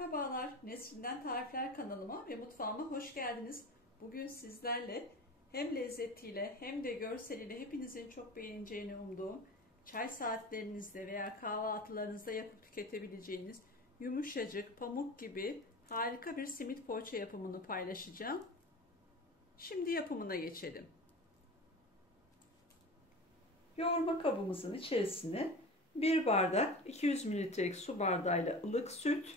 Merhabalar, Nesrin'den Tarifler kanalıma ve mutfağıma hoş geldiniz. Bugün sizlerle hem lezzetiyle hem de görseliyle hepinizin çok beğeneceğini umduğum, çay saatlerinizde veya kahvaltılarınızda yapıp tüketebileceğiniz yumuşacık, pamuk gibi harika bir simit poğaça yapımını paylaşacağım. Şimdi yapımına geçelim. Yoğurma kabımızın içerisine 1 bardak 200 mililitrelik su bardağıyla ılık süt,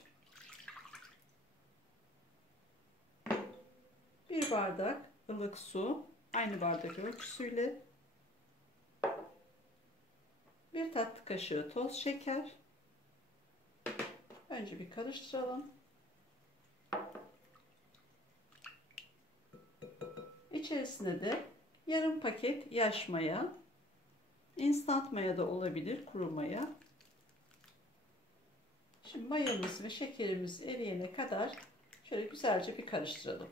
1 bardak ılık su, aynı bardak ölçüsüyle, 1 tatlı kaşığı toz şeker. Önce bir karıştıralım. İçerisine de yarım paket yaş maya, instant maya da olabilir, kuru maya. Şimdi mayamız ve şekerimiz eriyene kadar şöyle güzelce bir karıştıralım.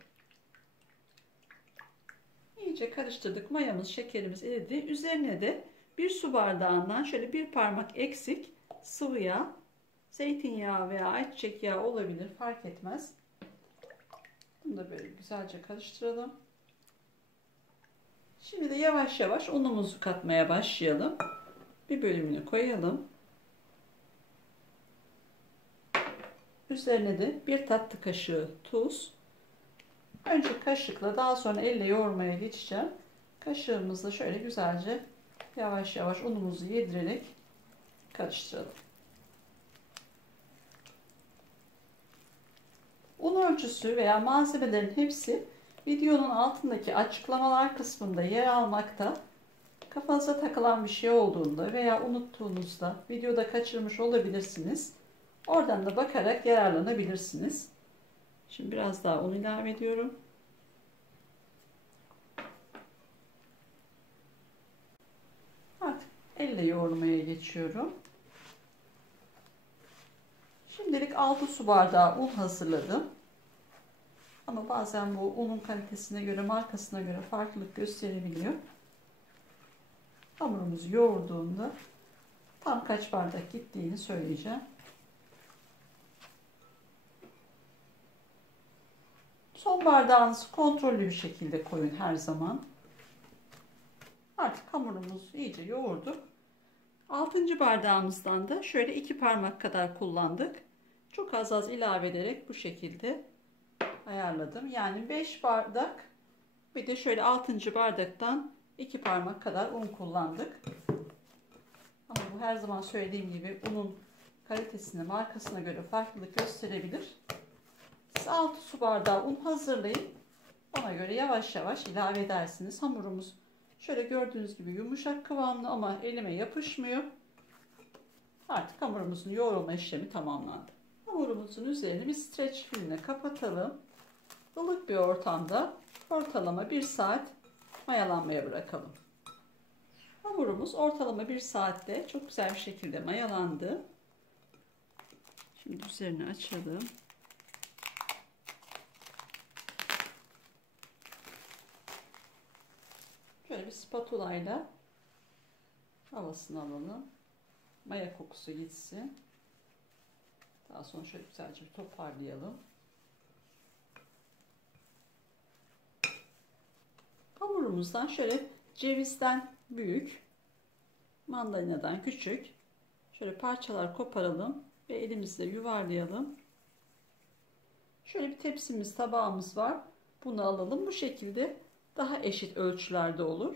İyice karıştırdık. Mayamız, şekerimiz eridi. Üzerine de bir su bardağından şöyle bir parmak eksik sıvı yağ, zeytinyağı veya ayçiçek yağı olabilir, fark etmez. Bunu da böyle güzelce karıştıralım. Şimdi de yavaş yavaş unumuzu katmaya başlayalım. Bir bölümünü koyalım. Üzerine de bir tatlı kaşığı tuz. Önce kaşıkla, daha sonra elle yoğurmaya geçeceğim. Kaşığımızla şöyle güzelce yavaş yavaş unumuzu yedirerek karıştıralım. Un ölçüsü veya malzemelerin hepsi videonun altındaki açıklamalar kısmında yer almakta. Kafanıza takılan bir şey olduğunda veya unuttuğunuzda videoda kaçırmış olabilirsiniz. Oradan da bakarak yararlanabilirsiniz. Şimdi biraz daha un ilave ediyorum. Artık elle yoğurmaya geçiyorum. Şimdilik 6 su bardağı un hazırladım. Ama bazen bu unun kalitesine göre, markasına göre farklılık gösterebiliyor. Hamurumuzu yoğurduğunda tam kaç bardak gittiğini söyleyeceğim. Son bardağınızı kontrollü bir şekilde koyun her zaman. Artık hamurumuzu iyice yoğurduk. 6. bardağımızdan da şöyle 2 parmak kadar kullandık. Çok az ilave ederek bu şekilde ayarladım. Yani 5 bardak, bir de şöyle 6. bardaktan 2 parmak kadar un kullandık. Ama bu her zaman söylediğim gibi unun kalitesine, markasına göre farklılık gösterebilir. Siz 6 su bardağı un hazırlayın. Ona göre yavaş yavaş ilave edersiniz. Hamurumuz şöyle gördüğünüz gibi yumuşak kıvamlı ama elime yapışmıyor. Artık hamurumuzun yoğrulma işlemi tamamlandı. Hamurumuzun üzerini bir streç filmle kapatalım. Ilık bir ortamda ortalama 1 saat mayalanmaya bırakalım. Hamurumuz ortalama 1 saatte çok güzel bir şekilde mayalandı. Şimdi üzerini açalım. Şöyle bir spatula ile havasını alalım. Maya kokusu gitsin. Daha sonra şöyle güzelce bir toparlayalım. Hamurumuzdan şöyle cevizden büyük, mandalinadan küçük şöyle parçalar koparalım ve elimizle yuvarlayalım. Şöyle bir tepsimiz, tabağımız var. Bunu alalım. Bu şekilde daha eşit ölçülerde olur.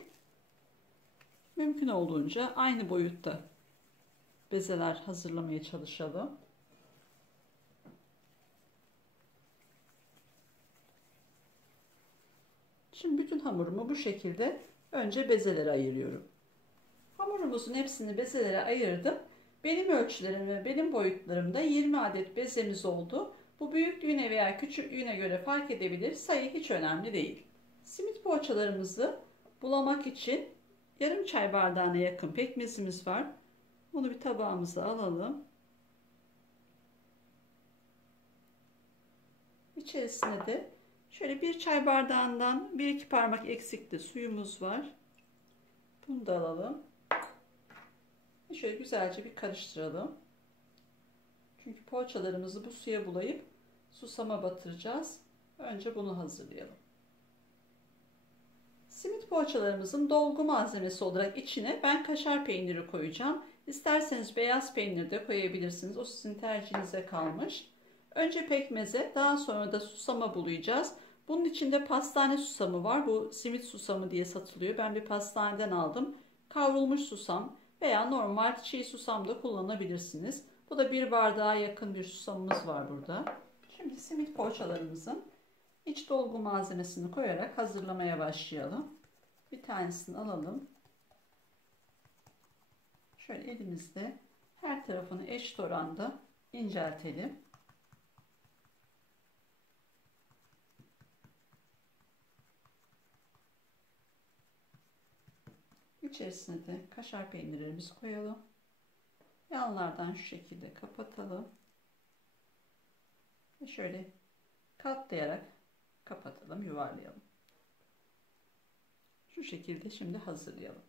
Mümkün olduğunca aynı boyutta bezeler hazırlamaya çalışalım. Şimdi bütün hamurumu bu şekilde önce bezelere ayırıyorum. Hamurumuzun hepsini bezelere ayırdım. Benim ölçülerim ve benim boyutlarımda 20 adet bezemiz oldu. Bu büyüklüğüne veya küçüklüğüne göre fark edebilir. Sayı hiç önemli değil. Simit poğaçalarımızı bulamak için yarım çay bardağına yakın pekmezimiz var. Bunu bir tabağımıza alalım. İçerisine de şöyle bir çay bardağından 1-2 parmak eksikli suyumuz var. Bunu da alalım. Şöyle güzelce bir karıştıralım. Çünkü poğaçalarımızı bu suya bulayıp susama batıracağız. Önce bunu hazırlayalım. Simit poğaçalarımızın dolgu malzemesi olarak içine ben kaşar peyniri koyacağım. İsterseniz beyaz peynir de koyabilirsiniz. O sizin tercihinize kalmış. Önce pekmeze, daha sonra da susama bulayacağız. Bunun içinde pastane susamı var. Bu simit susamı diye satılıyor. Ben bir pastaneden aldım. Kavrulmuş susam veya normal çiğ susam da kullanabilirsiniz. Bu da bir bardağa yakın bir susamımız var burada. Şimdi simit poğaçalarımızın iç dolgu malzemesini koyarak hazırlamaya başlayalım. Bir tanesini alalım. Şöyle elimizde her tarafını eşit oranda inceltelim. İçerisine de kaşar peynirlerimizi koyalım. Yanlardan şu şekilde kapatalım. Ve şöyle katlayarak kapatalım, yuvarlayalım. Şu şekilde şimdi hazırlayalım.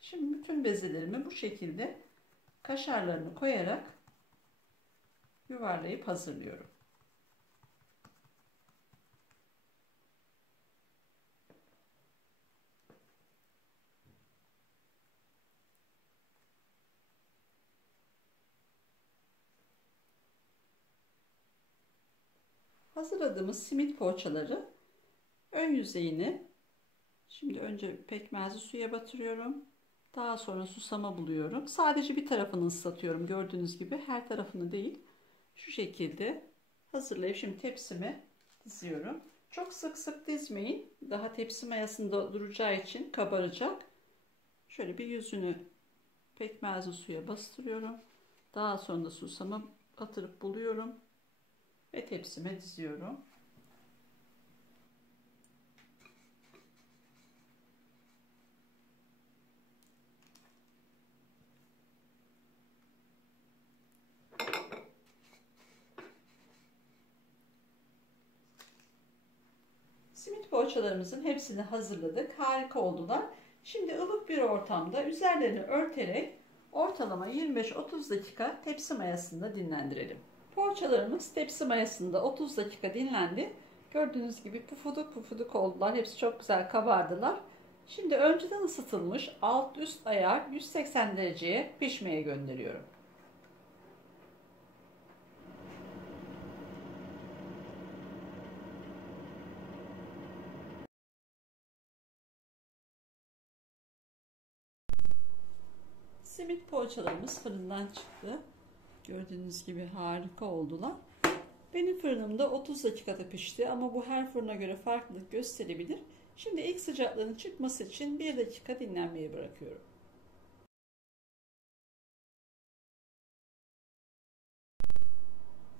Şimdi bütün bezelerimi bu şekilde kaşarlarını koyarak yuvarlayıp hazırlıyorum. Hazırladığımız simit poğaçaları ön yüzeyini şimdi önce pekmezli suya batırıyorum. Daha sonra susama buluyorum. Sadece bir tarafını ıslatıyorum. Gördüğünüz gibi her tarafını değil. Şu şekilde hazırlayıp şimdi tepsime diziyorum. Çok sık sık dizmeyin. Daha tepsi mayasında duracağı için kabaracak. Şöyle bir yüzünü pekmezli suya bastırıyorum. Daha sonra da susama batırıp buluyorum. Ve tepsime diziyorum. Simit poğaçalarımızın hepsini hazırladık. Harika oldular. Şimdi ılık bir ortamda üzerlerini örterek ortalama 25-30 dakika tepsi mayasında dinlendirelim. Poğaçalarımız tepsi mayasında 30 dakika dinlendi. Gördüğünüz gibi pufuduk pufuduk oldular. Hepsi çok güzel kabardılar. Şimdi önceden ısıtılmış alt üst ayar 180 dereceye pişmeye gönderiyorum. Simit poğaçalarımız fırından çıktı. Gördüğünüz gibi harika oldular. Benim fırınımda 30 dakikada pişti ama bu her fırına göre farklılık gösterebilir. Şimdi ilk sıcaklığının çıkması için 1 dakika dinlenmeye bırakıyorum.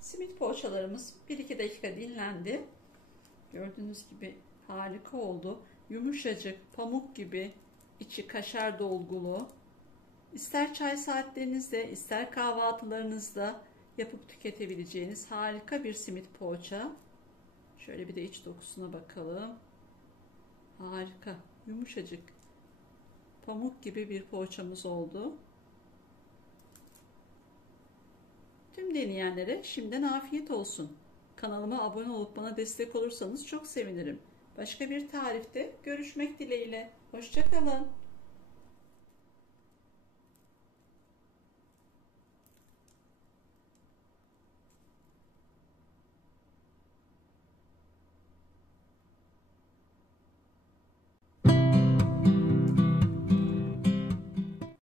Simit poğaçalarımız 1-2 dakika dinlendi. Gördüğünüz gibi harika oldu. Yumuşacık, pamuk gibi, içi kaşar dolgulu. İster çay saatlerinizde, ister kahvaltılarınızda yapıp tüketebileceğiniz harika bir simit poğaça. Şöyle bir de iç dokusuna bakalım. Harika, yumuşacık, pamuk gibi bir poğaçamız oldu. Tüm deneyenlere şimdiden afiyet olsun. Kanalıma abone olup bana destek olursanız çok sevinirim. Başka bir tarifte görüşmek dileğiyle. Hoşça kalın.